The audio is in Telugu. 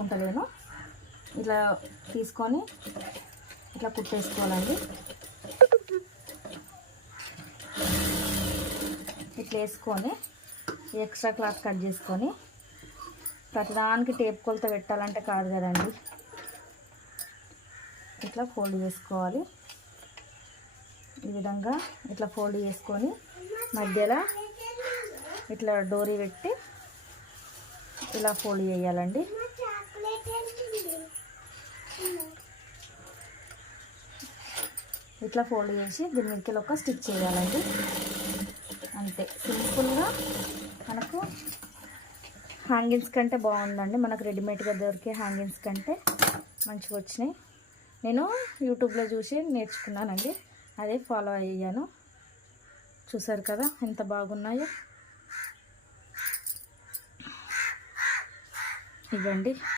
వేసుకుంటలేను. ఇట్లా తీసుకొని ఇట్లా కుట్టేసుకోవాలండి. ఇట్లా వేసుకొని ఎక్స్ట్రా క్లాత్ కట్ చేసుకొని, ప్రతిదానికి టేప్ కొలత పెట్టాలంటే కాదు కదండి, ఇట్లా ఫోల్డ్ చేసుకోవాలి. ఈ విధంగా ఇట్లా ఫోల్డ్ చేసుకొని మధ్యలో ఇట్లా డోరీ పెట్టి ఇలా ఫోల్డ్ చేయాలండి. ఇట్లా ఫోల్డ్ చేసి దీని మీదకి ఒక స్టిచ్ చేయాలండి. అంతే, సింపుల్గా మనకు హ్యాంగింగ్స్ కంటే బాగుందండి. మనకు రెడీమేడ్గా దొరికే హ్యాంగింగ్స్ కంటే మంచిగా వచ్చినాయి. నేను యూట్యూబ్లో చూసి నేర్చుకున్నానండి, అదే ఫాలో అయ్యాను. చూసారు కదా ఎంత బాగున్నాయో. ఇవ్వండి.